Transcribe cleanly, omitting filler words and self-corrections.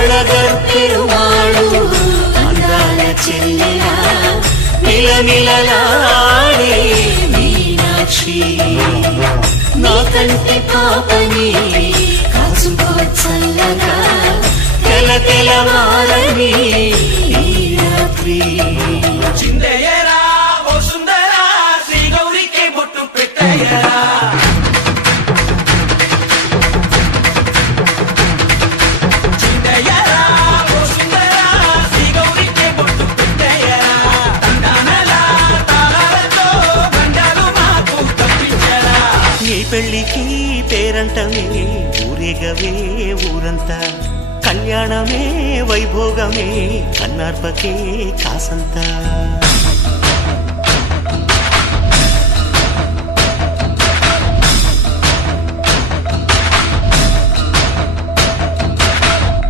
అళగర్పెరుమాళు అందాల చెల్లెల మిలమిలలాడే మీనాక్షి నీ కంటి పాపని కాచుకో చల్లగా తెల తెలవారని ఈ రాత్రి చిందయ్యరా ఓ సుందరా శ్రీ గౌరికి బొట్టు పెట్టయ్యరా చిందయ్యరా ఓ సుందరా శ్రీ గౌరికి బొట్టు పెట్టయ్యరా తండానలా తాళాలతో గండాలు మాకు తప్పించరా నీ పెళ్ళికి పేరంటమే ఊరేగవే ఊరంతా కళ్యాణమే వైభోగమే కన్నార్పకే కాసంతా